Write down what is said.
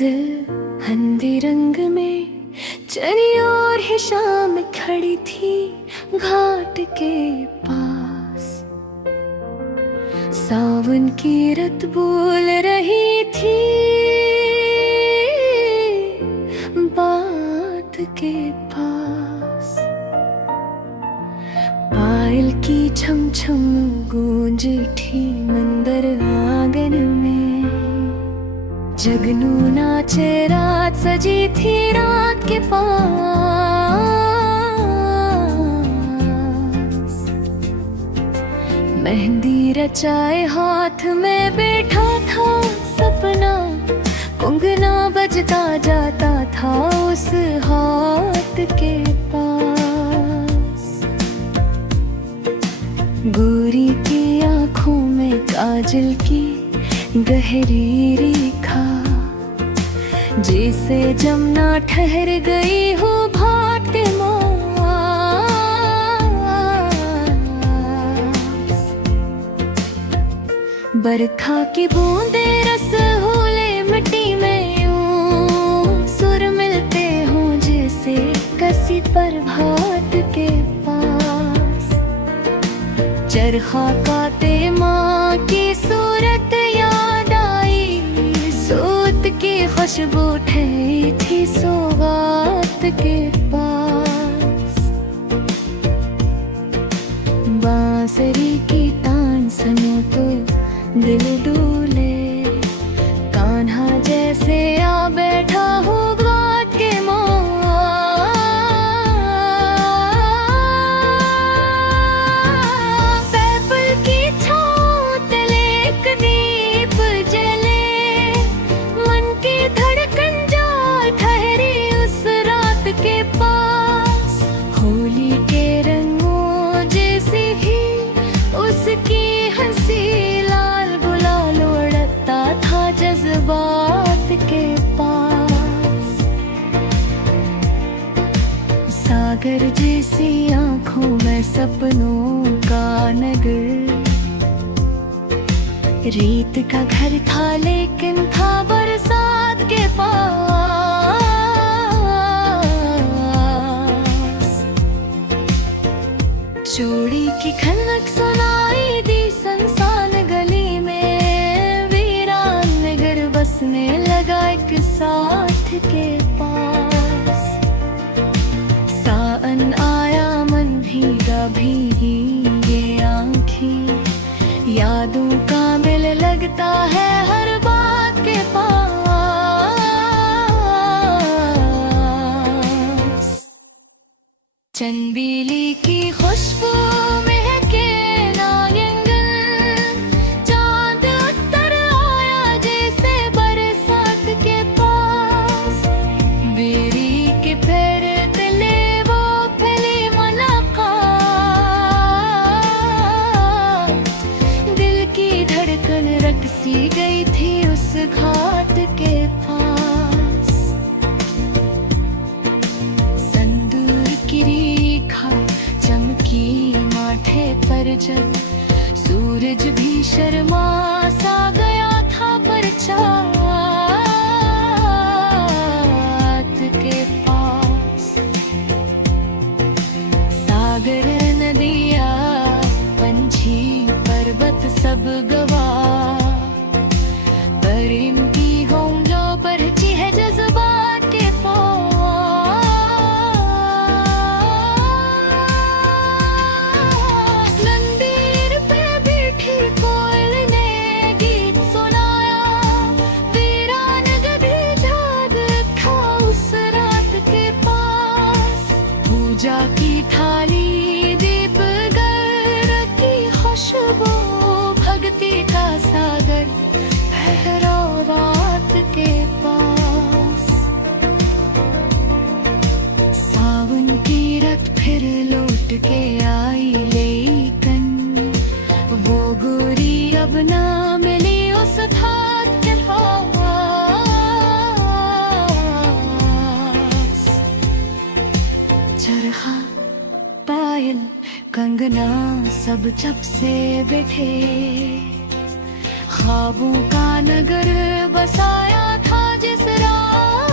मंजिल हंदी रंग में चरी और ही शाम खड़ी थी घाट के पास। सावन की रत बोल रही थी बात के पास। पायल की छम छम गूंज उठी मंदिर आंगन में। जगनू नाचे रात सजी थी रात के पास। मेहंदी रचाए हाथ में बैठा था सपना। कंगना बजता जाता था उस हाथ के पास। गोरी की आंखों में काजल की गहरी रेखा। जैसे जमुना ठहर गई हो भाट के पास। बरखा की बूंदे रस होले मिट्टी में यूं सुर मिलते हों जैसे कसी पर भाट के पास। चरखा काते माँ की सूरत याद आई। सूत की खुशबू ठहरी थी सौगात के पास। बांसुरी की तान सुनो तो दिल डोले। कान्हा जैसे आ बैठा हो बात के बात के पास। सागर जैसी आंखों में सपनों का नगर। रेत का घर था लेकिन था बरसात के पास। चूड़ी की खनक सुनाई दी संसान गली में। वीरान नगर बसने लगा एक साथ के पास। सावन आया मन भीगा भीगी ये आँखें। यादों का मिल लगता है हर बात के पास। चंबेली की खुशबू महके नायंगन। चांद उतर आया जैसे बरसात के पास। बेरी के पैर तले वो पहली मुलाकात। दिल की धड़कन रकसी गई थी उस घाट के पास। संदूर की रेखा चमकी माथे पर जब। सूरज भी शर्मा सा गया था परछाई के पास। सागर नदिया पंछी पर्वत सब गवाह। पर इनकी होंठों पर है जज्बात के पास। मंदिर पे बैठी कोयल ने गीत सुनाया। वीरान गभी जाग था उस रात के पास। पूजा की थाली दीप गर की खुशबू। भक्ति का सागर ठहरा रात के पास। सावन की रत फिर लौट के आई लेकिन। वो गोरी अब ना मिली उस घाट के पास। चरखा पायल कंगना सब जब से बैठे। ख्वाबों का नगर बसाया था जिस रात